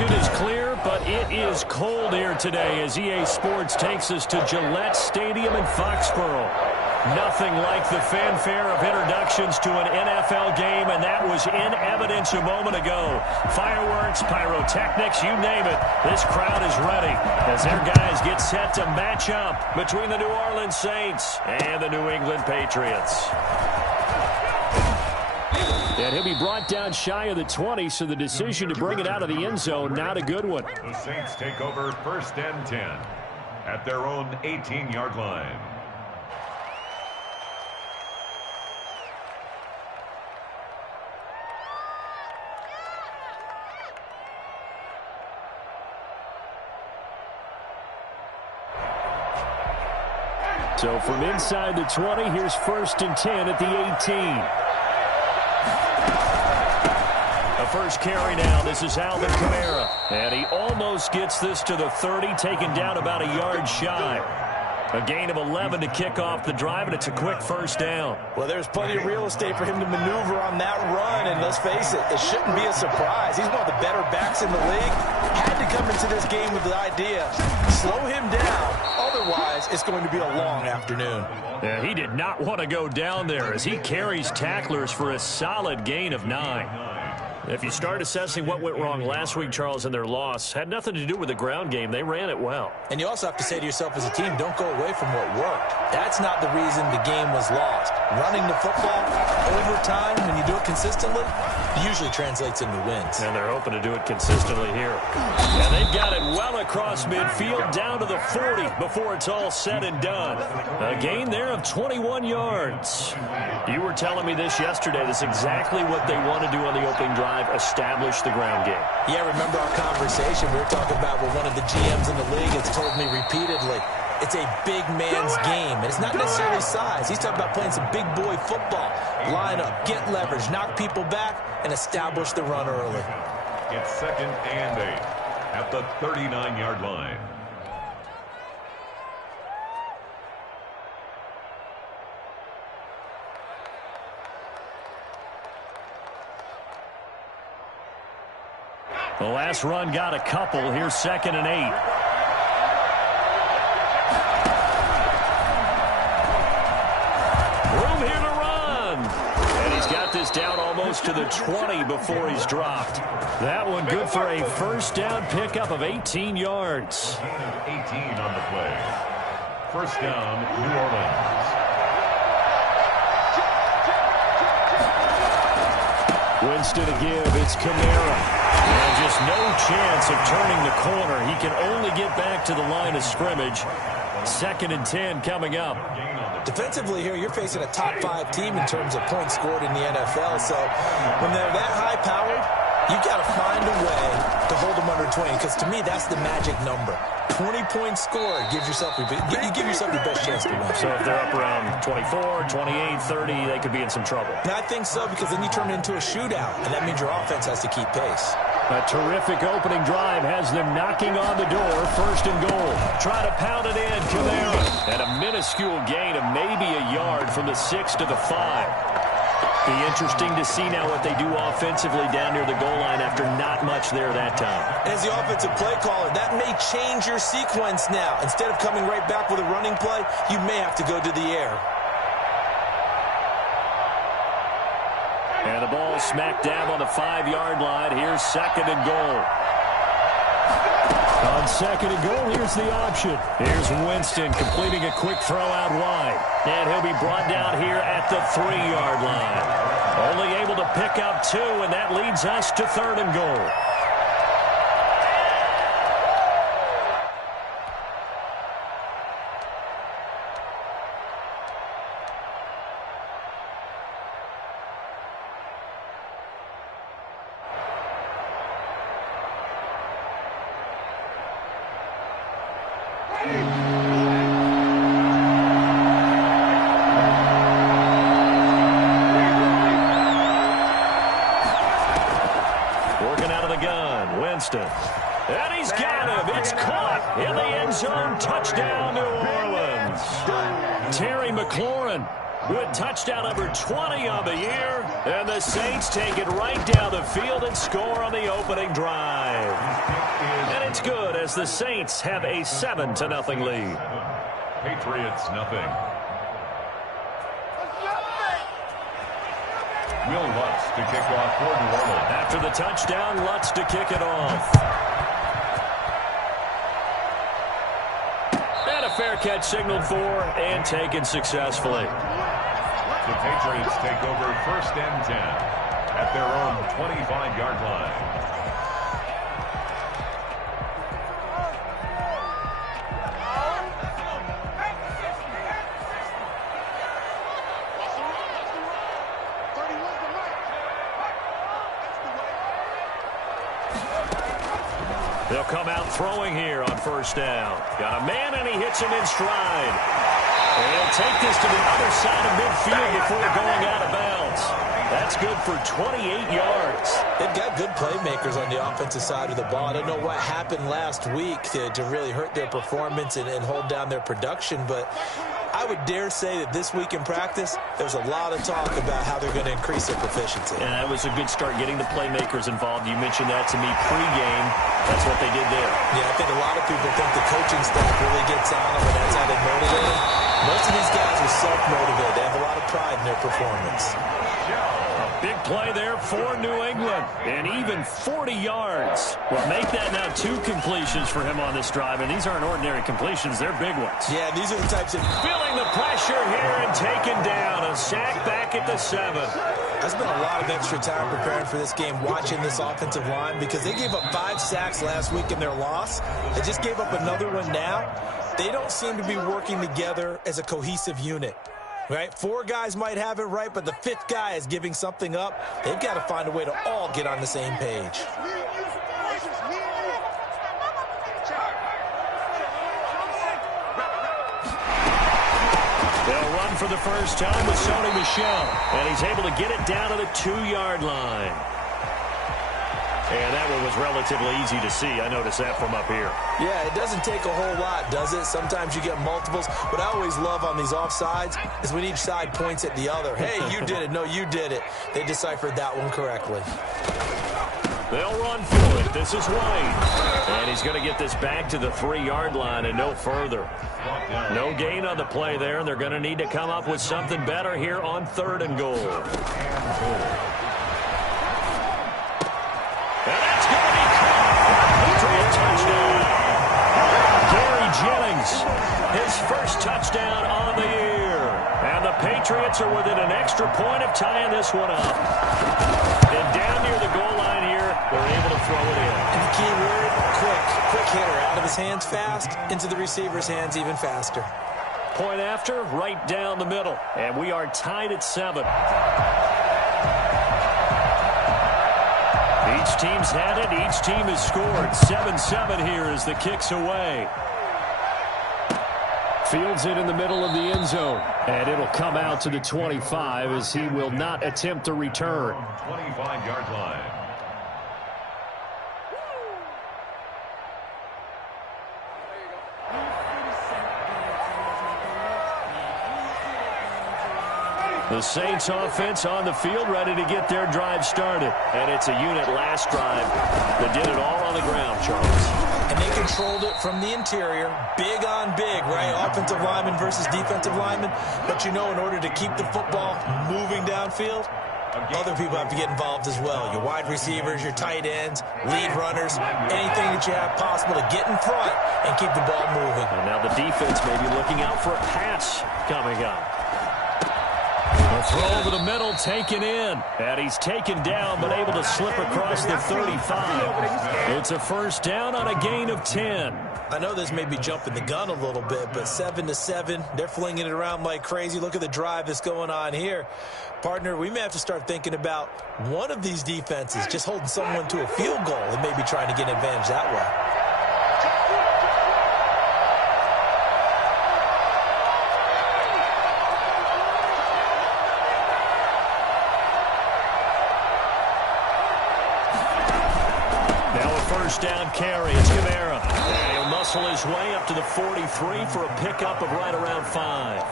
It is clear, but it is cold here today as EA Sports takes us to Gillette Stadium in Foxborough. Nothing like the fanfare of introductions to an NFL game, and that was in evidence a moment ago. Fireworks, pyrotechnics, you name it. This crowd is ready as their guys get set to match up between the New Orleans Saints and the New England Patriots. And he'll be brought down shy of the 20, so the decision to bring it out of the end zone, not a good one. The Saints take over 1st and 10 at their own 18-yard line. So from inside the 20, here's 1st and 10 at the 18. A first carry now. This is Alvin Kamara. And he almost gets this to the 30, taken down about a yard shy. A gain of 11 to kick off the drive, and it's a quick first down. Well, there's plenty of real estate for him to maneuver on that run, and let's face it, it shouldn't be a surprise. He's one of the better backs in the league. Had to come into this game with the idea, slow him down. Otherwise, it's going to be a long afternoon. Yeah, he did not want to go down there as he carries tacklers for a solid gain of 9. If you start assessing what went wrong last week, Charles, in their loss, had nothing to do with the ground game. They ran it well. And you also have to say to yourself as a team, don't go away from what worked. That's not the reason the game was lost. Running the football over time, when you do it consistently, usually translates into wins. And they're hoping to do it consistently here. And they've got it well across midfield, down to the 40 before it's all said and done. A gain there of 21 yards. You were telling me this yesterday. That's exactly what they want to do on the opening drive, establish the ground game. Yeah, remember our conversation? We were talking about what one of the GMs in the league has told me repeatedly. It's a big man's game, and it's not necessarily size. He's talking about playing some big boy football. Line up, get leverage, knock people back, and establish the run early. It's 2nd and 8 at the 39-yard line. The last run got a couple. Here's 2nd and 8. Room here to run. And he's got this down almost to the 20 before he's dropped. That one good for a first down pickup of 18 yards. 18 on the play. First down, New Orleans. Winston to give. It's Kamara. And just no chance of turning the corner. He can only get back to the line of scrimmage. 2nd and 10 coming up. Defensively here, you're facing a top 5 team in terms of points scored in the NFL. So when they're that high-powered, you've got to find a way to hold them under 20. Because to me, that's the magic number. 20-point score gives yourself you give yourself your best chance to win. So if they're up around 24, 28, 30, they could be in some trouble. And I think so, because then you turn it into a shootout, and that means your offense has to keep pace. A terrific opening drive has them knocking on the door. 1st and goal. Try to pound it in. Kamara. And a minuscule gain of maybe a yard from the 6 to the 5. Be interesting to see now what they do offensively down near the goal line after not much there that time. As the offensive play caller, that may change your sequence now. Instead of coming right back with a running play, you may have to go to the air. And the ball smack dab on the 5-yard line. Here's 2nd and goal. On 2nd and goal, here's the option. Here's Winston completing a quick throw out wide. And he'll be brought down here at the 3-yard line. Only able to pick up 2, and that leads us to 3rd and goal. Working out of the gun, Winston. And he's got him. It's caught in the end zone. Touchdown, New Orleans. Terry McLaurin with touchdown number 20 on the year. And the Saints take it right down the field and score on the opening drive. it's good as the Saints have a 7-0 lead. Patriots nothing. Will Lutz to kick off for New Orleans. After the touchdown, Lutz to kick it off. And a fair catch signaled for and taken successfully. The Patriots take over 1st and 10 at their own 25-yard line. They'll come out throwing here on 1st down. Got a man, and he hits him in stride. And he'll take this to the other side of midfield before going out of bounds. That's good for 28 yards. They've got good playmakers on the offensive side of the ball. I don't know what happened last week to really hurt their performance and hold down their production, but I would dare say that this week in practice, there's a lot of talk about how they're going to increase their proficiency. And that was a good start, getting the playmakers involved. You mentioned that to me pregame. That's what they did there. Yeah, I think a lot of people think the coaching staff really gets on them, and that's how they motivate them. Most of these guys are self-motivated. They have a lot of pride in their performance. A big play there for New England, and even 40 yards. Well, make that now 2 completions for him on this drive, and these aren't ordinary completions. They're big ones. Yeah, these are the types of... Feeling the pressure here and taken down. A sack back at the 7. I spent a lot of extra time preparing for this game, watching this offensive line, because they gave up 5 sacks last week in their loss. They just gave up another one now. They don't seem to be working together as a cohesive unit. Right? 4 guys might have it right, but the 5th guy is giving something up. They've got to find a way to all get on the same page. They'll run for the first time with Sony Michel, and he's able to get it down to the 2-yard line. And that one was relatively easy to see. I noticed that from up here. Yeah, it doesn't take a whole lot, does it? Sometimes you get multiples. What I always love on these offsides is when each side points at the other. Hey, you did it. No, you did it. They deciphered that one correctly. They'll run for it. This is White. And he's going to get this back to the 3-yard line and no further. No gain on the play there, and they're going to need to come up with something better here on 3rd and goal. And that's going to be caught for a touchdown. Gary Jennings, his first touchdown on the year. And the Patriots are within an extra point of tying this one up. And down near the goal line here, they're able to throw it in. And the key word, quick. Quick hitter. Out of his hands fast, into the receiver's hands even faster. Point after, right down the middle. And we are tied at 7. Each team's had it. Each team has scored. 7-7 here as the kick's away. Fields it in the middle of the end zone. And it'll come out to the 25 as he will not attempt to return. 25-yard line. The Saints offense on the field, ready to get their drive started. And it's a unit last drive that did it all on the ground, Charles. And they controlled it from the interior, big on big, right? Offensive lineman versus defensive lineman. But you know, in order to keep the football moving downfield, other people have to get involved as well. Your wide receivers, your tight ends, lead runners, anything that you have possible to get in front and keep the ball moving. And now the defense may be looking out for a pass coming up. A throw over the middle, taken in. And he's taken down, but able to slip across the 35. It's a first down on a gain of 10. I know this may be jumping the gun a little bit, but 7-7, they're flinging it around like crazy. Look at the drive that's going on here. Partner, we may have to start thinking about one of these defenses just holding someone to a field goal and maybe trying to get an advantage that way. First down carry. It's Kamara. And he'll muscle his way up to the 43 for a pickup of right around 5.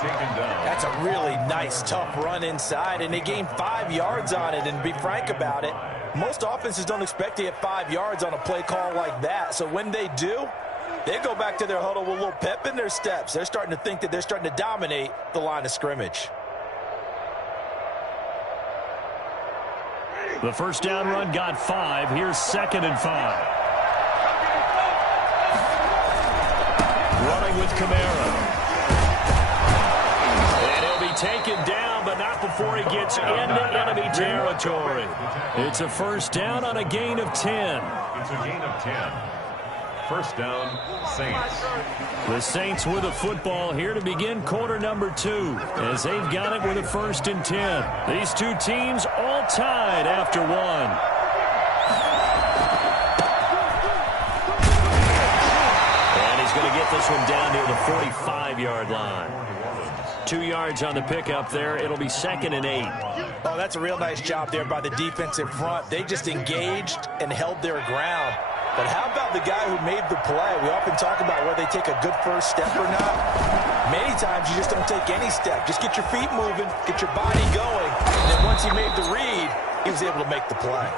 Taken down. That's a really nice, tough run inside, and they gained 5 yards on it. And to be frank about it, Most offenses don't expect to get 5 yards on a play call like that. So when they do, they go back to their huddle with a little pep in their steps. They're starting to think that they're starting to dominate the line of scrimmage. The first down run got 5. Here's 2nd and 5. Running with Kamara. And he'll be taken down, but not before he gets into enemy territory. It's a first down on a gain of 10. It's a gain of 10. First down, Saints. The Saints with the football here to begin quarter number 2, as they've got it with a 1st and 10. These two teams all tied after 1. And he's going to get this one down near the 45-yard line. 2 yards on the pickup there. It'll be 2nd and 8. Oh, that's a real nice job there by the defensive front. They just engaged and held their ground. But how about the guy who made the play? We often talk about whether they take a good first step or not. Many times you just don't take any step. Just get your feet moving, get your body going. And then once he made the read, he was able to make the play.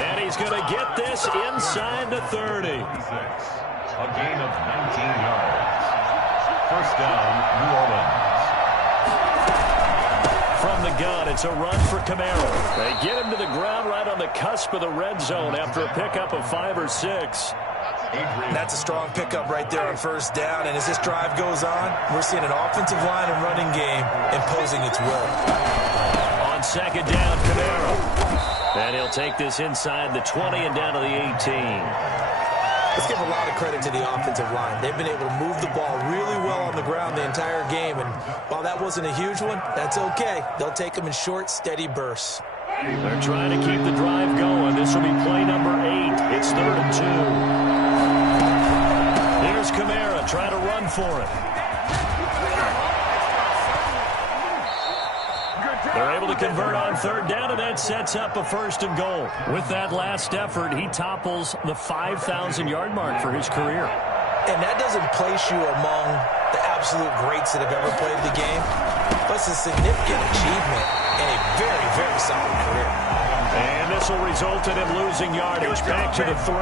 And he's going to get this inside the 30. A gain of 19 yards. First down, New Orleans. From the gun, it's a run for Kamara. They get him to the ground right on the cusp of the red zone after a pickup of 5 or 6. That's a strong pickup right there on first down. And as this drive goes on, we're seeing an offensive line and running game imposing its will. On 2nd down, Kamara. And he'll take this inside the 20 and down to the 18. Let's give a lot of credit to the offensive line. They've been able to move the ball really well on the ground the entire game. And while that wasn't a huge one, that's okay. They'll take them in short, steady bursts. They're trying to keep the drive going. This will be play number 8. It's 3rd and 2. Here's Kamara trying to run for it. They're able to convert on 3rd down, and that sets up a 1st and goal. With that last effort, he topples the 5,000-yard mark for his career. And that doesn't place you among the absolute greats that have ever played the game, but it's a significant achievement and a very, very solid career. And this will result in him losing yardage back to the 3.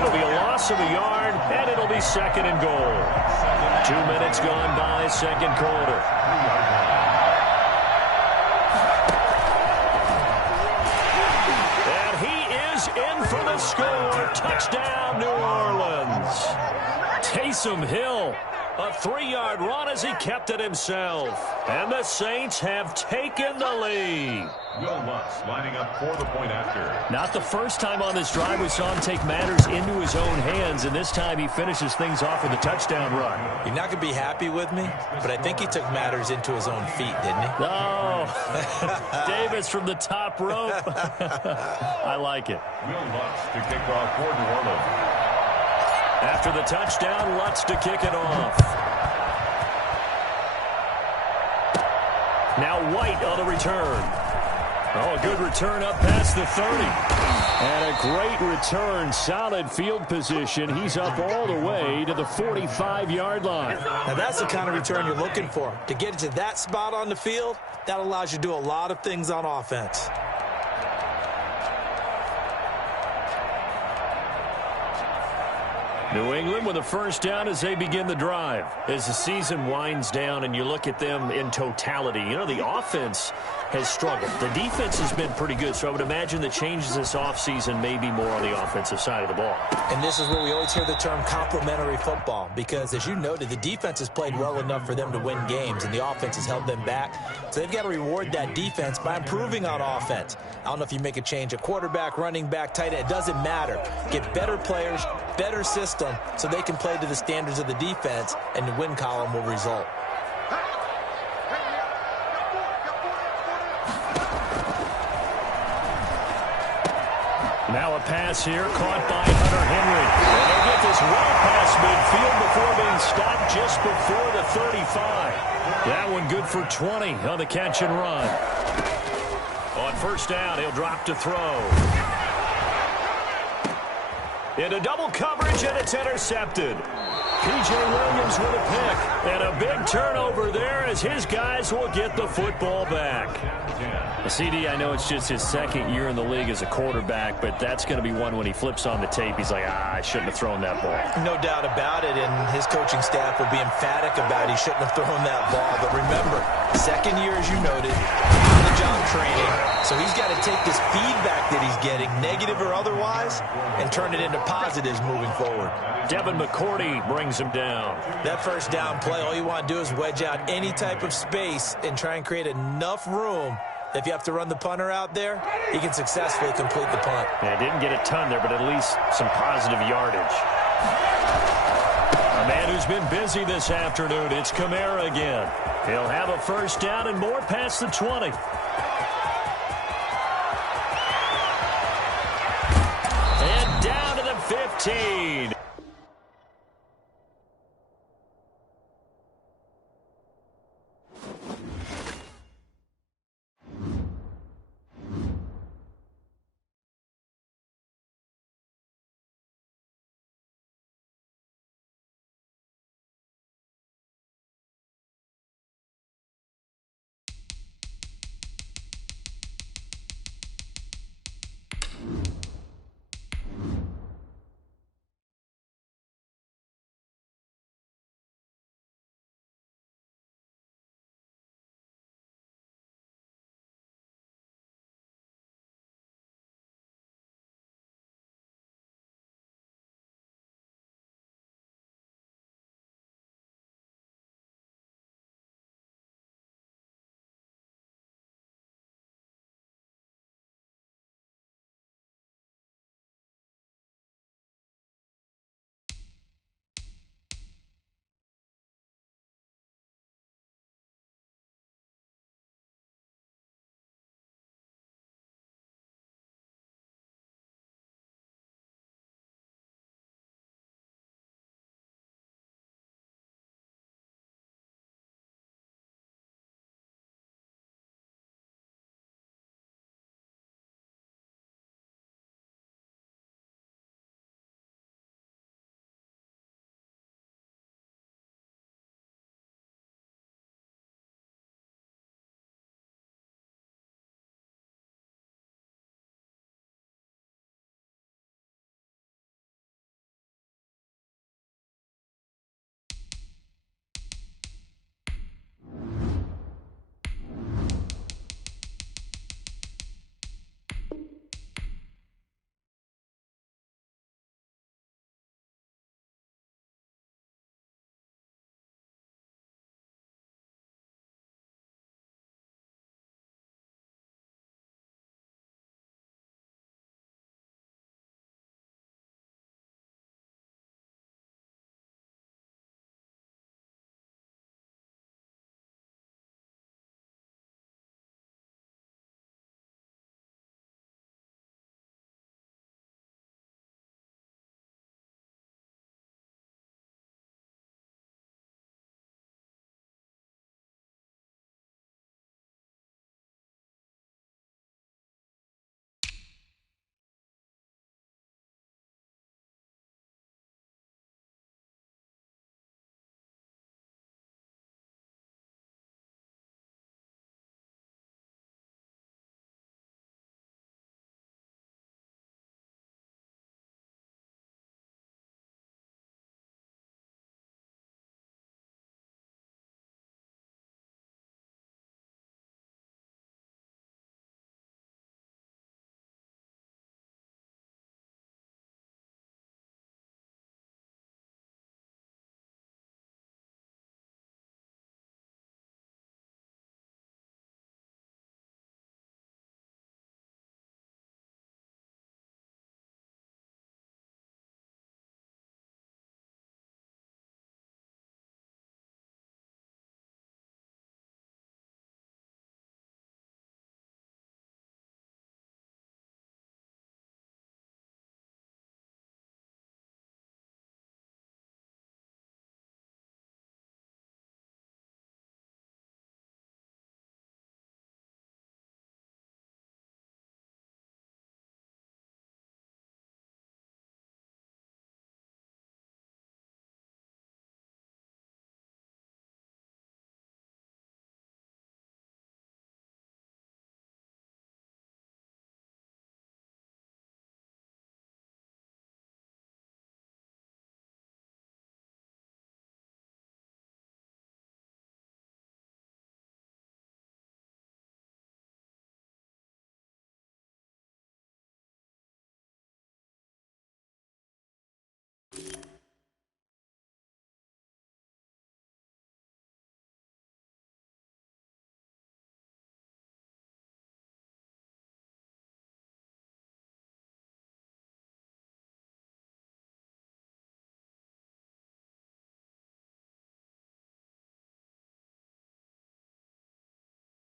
It'll be a loss of a yard, and it'll be 2nd and goal. 2 minutes gone by, 2nd quarter. In for the score. Touchdown, New Orleans. Taysom Hill, a 3-yard run as he kept it himself. And the Saints have taken the lead. Will Lutz lining up for the point after. Not the first time on this drive we saw him take matters into his own hands, and this time he finishes things off with a touchdown run. You're not going to be happy with me, but I think he took matters into his own feet, didn't he? Oh, Davis from the top rope. I like it. Will Lutz to kick off for New Orleans. After the touchdown, Lutz to kick it off. Now White on the return. Oh, a good return up past the 30. And a great return, solid field position. He's up all the way to the 45-yard line. Now that's the kind of return you're looking for. To get to that spot on the field, that allows you to do a lot of things on offense. New England with a first down as they begin the drive. As the season winds down and you look at them in totality, you know, the offense has struggled. The defense has been pretty good, so I would imagine the changes this offseason may be more on the offensive side of the ball. And this is where we always hear the term complementary football, because as you noted, the defense has played well enough for them to win games, and the offense has held them back. So they've got to reward that defense by improving on offense. I don't know if you make a change at quarterback, running back, tight end. It doesn't matter. Get better players, better system, so they can play to the standards of the defense, and the win column will result. Now a pass here, caught by Hunter Henry. And they get this well past midfield before being stopped just before the 35. That one good for 20 on the catch and run. On first down, he'll drop to throw. Into double coverage, and it's intercepted. P.J. Williams with a pick. And a big turnover there as his guys will get the football back. CD, I know it's just his second year in the league as a quarterback, but that's going to be one when he flips on the tape. He's like, I shouldn't have thrown that ball. No doubt about it, and his coaching staff will be emphatic about he shouldn't have thrown that ball. But remember, second year, as you noted, on the job training, so he's got to take this feedback that he's getting, negative or otherwise, and turn it into positives moving forward. Devin McCourty brings him down. That first down play, all you want to do is wedge out any type of space and try and create enough room. If you have to run the punter out there, he can successfully complete the punt. Yeah, didn't get a ton there, but at least some positive yardage. A man who's been busy this afternoon, it's Kamara again. He'll have a first down and more past the 20.